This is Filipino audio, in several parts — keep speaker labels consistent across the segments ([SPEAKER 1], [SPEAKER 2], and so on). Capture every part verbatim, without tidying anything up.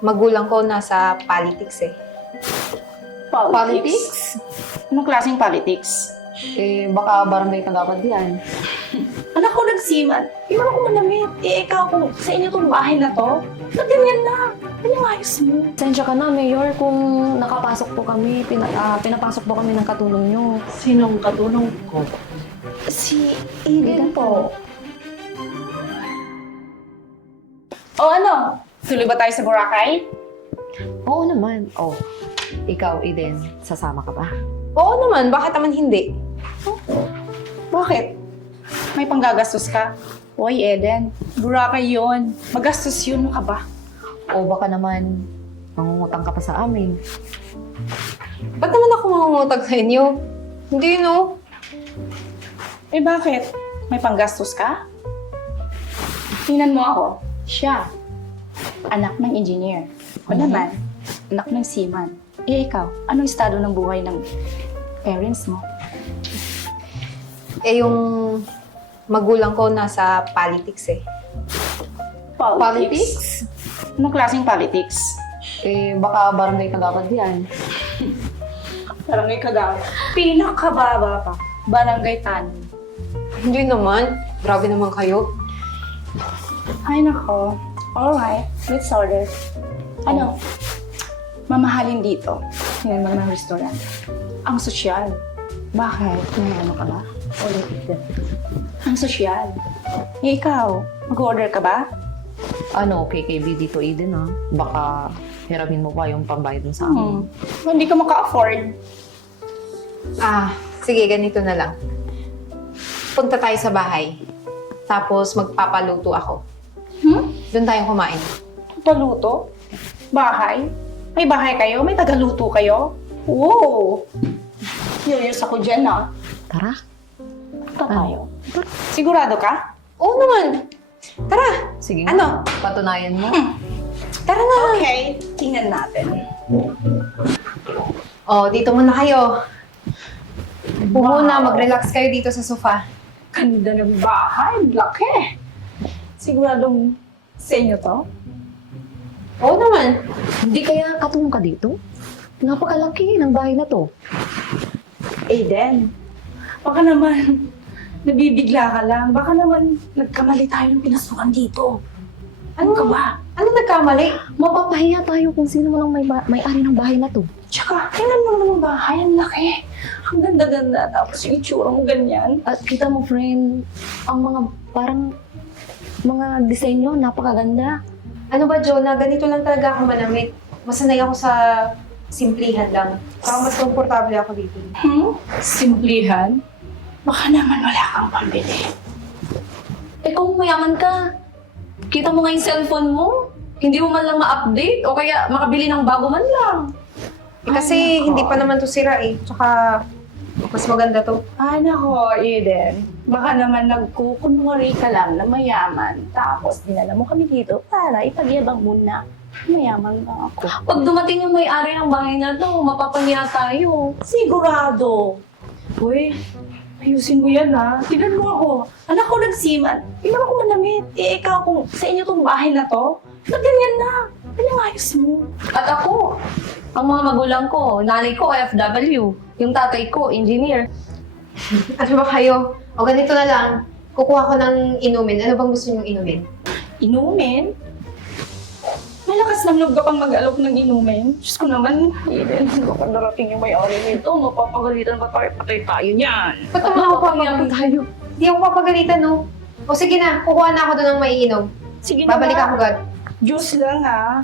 [SPEAKER 1] magulang ko nasa politics eh.
[SPEAKER 2] Politics? Anong klaseng politics?
[SPEAKER 3] Eh, baka barangay kagawad yan.
[SPEAKER 2] Anak ko nagsiman. Iwan ako manamit. Eh, ikaw, kung sa inyo itong bahay na to, na ganyan na. Ano ang ayos mo?
[SPEAKER 3] Sensya ka na, Mayor, kung nakapasok po kami, pina, ah, pinapasok po kami ng katulong nyo.
[SPEAKER 2] Sinong katulong ko? Si Eden po. O ano? Tuloy ba tayo sa Boracay?
[SPEAKER 3] Oo naman. Oh, ikaw, Eden, sasama ka ba?
[SPEAKER 1] Oo naman, bakit naman hindi?
[SPEAKER 2] Bakit? May panggagastos ka? Hoy, Eden. Boracay yun. Magastos yun. Ano ka ba?
[SPEAKER 3] O baka naman, mangungutang ka pa sa amin.
[SPEAKER 1] Ba't naman ako mangungutag sa inyo? Hindi, no?
[SPEAKER 2] Eh, bakit? May panggastos ka? Tingnan mo ako. Siya. Anak ng engineer. O naman, anak ng seaman. Eh, ikaw, anong estado ng buhay ng parents mo?
[SPEAKER 1] Eh, yung magulang ko nasa politics eh.
[SPEAKER 2] Politics? Anong klaseng politics?
[SPEAKER 3] Eh, baka barangay kagawad yan.
[SPEAKER 2] Barangay Kagawa. Pinakababa pa. Barangay Tan.
[SPEAKER 1] Hindi naman. Grabe naman kayo.
[SPEAKER 2] Ay, nako. Alright, let's order. Ano? Mamahalin dito. Tingnan mo naman ang restaurant. Ang sosyal. Bakit? May ano ka ba? Order dito. Ang sosyal. Eh, ikaw, mag-order ka ba?
[SPEAKER 3] Ano, okay kay B dito, Eden, ha? Baka hiramin mo pa yung pambayad mo sa amin.
[SPEAKER 2] Hmm. Hindi ka maka-afford.
[SPEAKER 1] Ah, sige, ganito na lang. Punta tayo sa bahay. Tapos magpapaluto ako.
[SPEAKER 2] Hmm?
[SPEAKER 1] Doon tayo kumain.
[SPEAKER 2] Paluto? Bahay? May bahay kayo? May tagaluto kayo? Wow! Curious ako dyan, ah.
[SPEAKER 3] Tara.
[SPEAKER 2] Punta tayo. Sigurado ka?
[SPEAKER 1] Oo naman. Tara.
[SPEAKER 3] Sige.
[SPEAKER 1] Ano?
[SPEAKER 3] Patunayan mo.
[SPEAKER 1] Tara na.
[SPEAKER 2] Okay, tingnan natin.
[SPEAKER 1] Oh, dito muna kayo. Upo muna, mag-relax kayo dito sa sofa.
[SPEAKER 2] Ganda ng bahay. Laki. Siguradong sa inyo to?
[SPEAKER 1] Oo naman.
[SPEAKER 3] Hindi kaya katulong ka dito? Napakalaki ng bahay na to.
[SPEAKER 2] Aiden, baka naman nabibigla ka lang. Baka naman nagkamali tayo ng pinasukan dito. Ano ka ba?
[SPEAKER 1] Ano nagkamali?
[SPEAKER 3] Mapapahiya tayo kung sino man ang may ba- may-ari ng bahay na to.
[SPEAKER 2] Tsaka, tingnan mo naman ang bahay. Ang laki. Ang ganda-ganda. Tapos yung itsura mo ganyan.
[SPEAKER 3] At kita mo, friend, ang mga parang mga disenyo, napakaganda.
[SPEAKER 1] Ano ba, Jonah? Ganito lang talaga ako manamit. Masanay ako sa simplihan lang. Saka mas komportable ako dito.
[SPEAKER 2] Hmm? Simplihan? Baka naman wala kang pambili.
[SPEAKER 3] Eh kung mayaman ka, kita mo nga yung cellphone mo, hindi mo man lang ma-update o kaya makabili ng bago man lang.
[SPEAKER 1] Eh, kasi hindi pa naman to sira eh. Tsaka mas maganda to.
[SPEAKER 2] Ay, nako, Eden. Baka naman nagkukunwari ka lang na mayaman. Tapos, dinala mo kami dito para ipagyabang muna. Mayaman na ako.
[SPEAKER 3] Pag dumating yung may-ari ng bahay na to, mapapahiya tayo.
[SPEAKER 2] Sigurado. Uy, ayusin mo yan ha. Tignan mo ako. Anak ko nagsiman. Iwan ako manamit. Eh, ikaw kung sa inyo tong bahay na to, na ganyan na. Ano ang ayos mo?
[SPEAKER 3] At ako, ang mga magulang ko, nanay ko O F W, yung tatay ko, engineer.
[SPEAKER 1] Ano ba kayo? O ganito na lang. Kukuha ko ng inumin. Ano bang gusto niyong inumin?
[SPEAKER 2] Inumin? Malakas ng loob ka pang mag-alok ng inumin. Diyos ko naman, Eden, baka darating yung may-ari nito. Mapapagalitan pa tayo, patay tayo niyan.
[SPEAKER 1] Ba't naman ako papagalitan?
[SPEAKER 3] tayo.
[SPEAKER 1] Hindi ako papagalitan, no? O sige na, kukuha na ako doon ng maiinom.
[SPEAKER 2] Sige na
[SPEAKER 1] Babalik
[SPEAKER 2] ba?
[SPEAKER 1] ako, God.
[SPEAKER 2] Juice lang ha.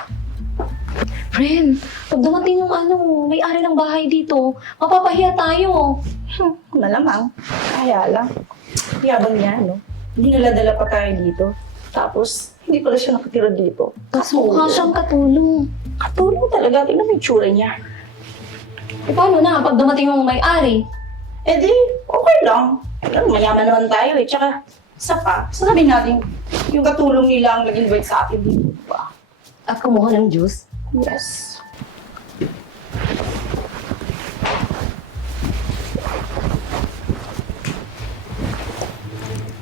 [SPEAKER 3] Friend, pag dumating yung ano, may-ari ng bahay dito, mapapahiya tayo.
[SPEAKER 2] Hmm, malamang. Kaya lang. Yabang niya, no? Hindi naladala pa tayo dito. Tapos, hindi pala siya nakatira dito.
[SPEAKER 3] Tapos mukha siyang katulong.
[SPEAKER 2] Katulong talaga. Tingnan mo yung tsura niya.
[SPEAKER 3] E paano na pag dumating yung may-ari?
[SPEAKER 2] Eh di, okay lang. Alam, mayaman naman tayo eh. Tsaka, isa pa, sasabihin natin, yung katulong nila ang nag-invite sa atin dito. Ba?
[SPEAKER 3] At kumuha ng juice?
[SPEAKER 2] Yes.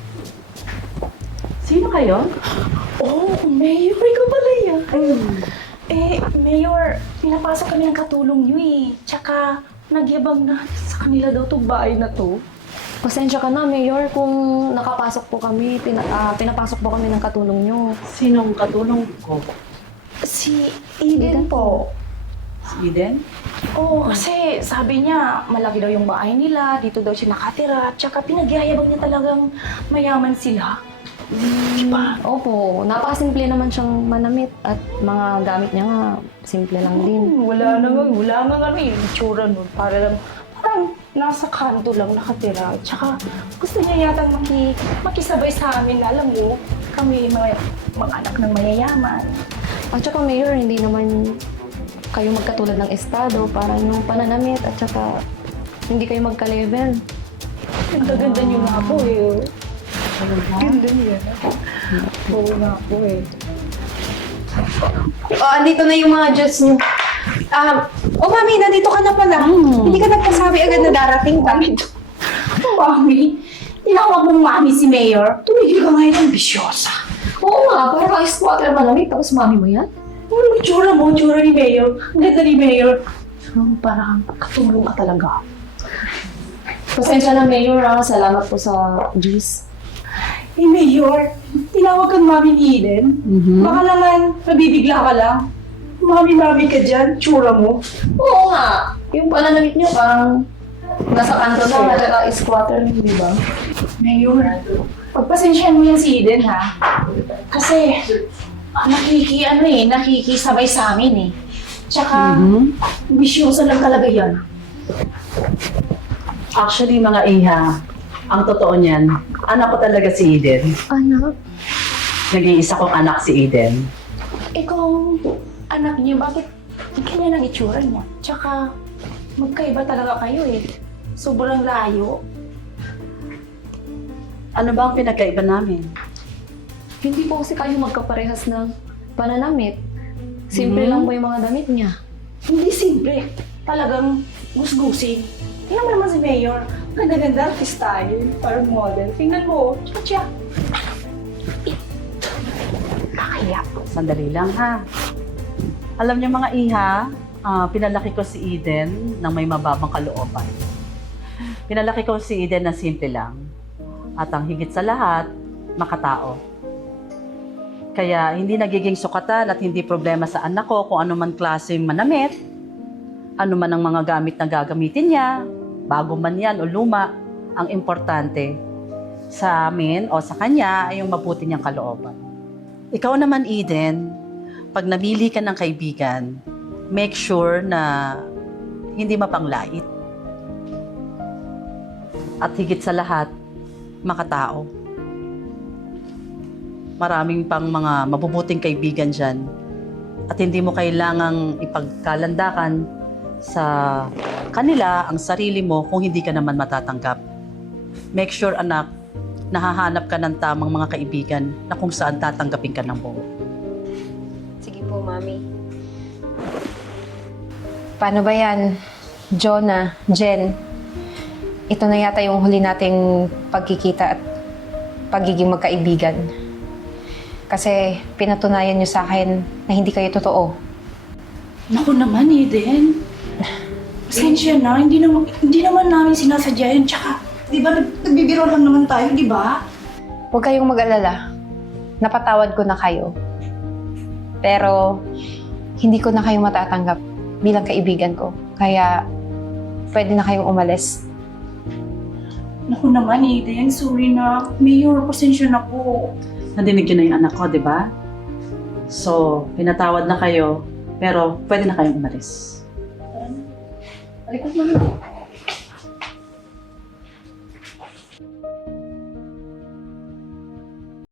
[SPEAKER 2] Sino kayo? Oh, Mayor, ikaw pala yan. Eh, Mayor, pinapasok kami ng katulong niyo eh. Tsaka, nagyabang na sa kanila daw itong bahay na to.
[SPEAKER 3] Pasensya ka na, Mayor, kung nakapasok po kami, pina, ah, pinapasok po kami ng katulong nyo.
[SPEAKER 4] Sinong katulong ko?
[SPEAKER 2] Si Eden po.
[SPEAKER 4] Si Eden?
[SPEAKER 2] Oo, kasi sabi niya, malaki daw yung bahay nila, dito daw siya nakatira, tsaka pinagyayabang niya talagang mayaman sila. Diba?
[SPEAKER 3] Opo, napakasimple naman siyang manamit at mga gamit niya nga, simple lang din.
[SPEAKER 2] Hmm, wala na nga, wala nga nga yung itsura nun. Para lang, parang nasa kanto lang nakatira. Tsaka gusto niya yata maki, makisabay sa amin. Alam mo, kami mga, mga anak ng mayayaman.
[SPEAKER 3] At saka, Mayor, hindi naman kayo magkatulad ng estado, parang yung pananamit at saka hindi kayo magka-level.
[SPEAKER 2] Ganda-ganda niyo nga po eh. Ganda niya. Oo nga po eh.
[SPEAKER 1] Oh, andito na yung mga Diyos niyo. Ah, oh, Mami, nandito ka na pala. Hindi ka nagpasabi agad na darating ka.
[SPEAKER 2] Mami, tinawag mong mami si Mayor. Tumigil ka ngayon ang bisyosa.
[SPEAKER 3] Oo nga, parang ice water malamig, tapos mami mo yan?
[SPEAKER 2] Ano tsura mo? Tsura ni Mayor. Ang ganda ni Mayor. Um, parang katulong ka talaga.
[SPEAKER 3] Pasensya na, Mayor, ah. Salamat po sa juice.
[SPEAKER 2] Eh, Mayor, tinawag kang mami ni Eden.
[SPEAKER 4] Mhm.
[SPEAKER 2] Baka naman, nabibigla ka lang. Mami-mami ka dyan, tsura mo.
[SPEAKER 3] Oo nga. Yung pananamit niyo parang nasa kanto na, nagka squatter, di ba?
[SPEAKER 2] Mayor, pagpasensyahan mo yan si Eden, ha? Kasi, ah, nakiki, ano eh, nakikisabay sa amin eh. Tsaka,
[SPEAKER 4] Mhm.
[SPEAKER 2] bisyosa lang talaga yan.
[SPEAKER 4] Actually, mga iha, ang totoo niyan, anak ko talaga si Eden.
[SPEAKER 3] Anak?
[SPEAKER 4] Nag-iisa kong anak si Eden.
[SPEAKER 2] Ikaw, anak niyo, bakit ganyan ang itsura niya? Tsaka, magkaiba talaga kayo eh. Sobrang layo.
[SPEAKER 4] Ano ba ang pinagkaiba namin?
[SPEAKER 3] Hindi po kasi kayo magkaparehas ng pananamit. Simple
[SPEAKER 4] Hmm?
[SPEAKER 3] lang po yung mga damit niya.
[SPEAKER 2] Hindi simple. Talagang gusgusin. Tingnan mo naman si Mayor. Ganda-ganda, style, parang model. Tingnan mo, tsaka siya. Kakaya.
[SPEAKER 4] Sandali lang ha. Alam niyo mga iha, ah, pinalaki ko si Eden ng may mababang kalooban. Pinalaki ko si Eden na simple lang. At ang higit sa lahat, makatao. Kaya hindi nagiging sukatan at hindi problema sa anak ko kung ano man klaseng manamit, ano man ang mga gamit na gagamitin niya, bago man yan o luma, ang importante sa amin o sa kanya ay yung mabuti niyang kalooban. Ikaw naman, Eden, pag namili ka ng kaibigan, make sure na hindi mapanglait. At higit sa lahat, makatao. Maraming pang mga mabubuting kaibigan dyan at hindi mo kailangang ipagkalandakan sa kanila ang sarili mo kung hindi ka naman matatanggap. Make sure, anak, nahahanap ka ng tamang mga kaibigan na kung saan tatanggapin ka ng buo.
[SPEAKER 1] Sige po, Mami. Paano ba yan? Jonah, Jen, ito na yata yung huli nating pagkikita at pagiging magkaibigan. Kasi pinatunayan niyo sa akin na hindi kayo totoo.
[SPEAKER 2] Naku naman, Eden. Pasensya na, hindi naman, hindi naman namin sinasadya yun. Tsaka, di ba, nag- nagbibiro lang naman tayo, di ba?
[SPEAKER 1] Huwag kayong mag-alala. Napatawad ko na kayo. Pero, hindi ko na kayo matatanggap bilang kaibigan ko. Kaya, pwede na kayong umalis.
[SPEAKER 2] Naku naman, Eden. Sorry na. Mayor, pasensya na po.
[SPEAKER 4] Nadinig yun na yung anak ko, di ba? So, pinatawad na kayo, pero pwede na kayong umalis.
[SPEAKER 3] Balikan mo.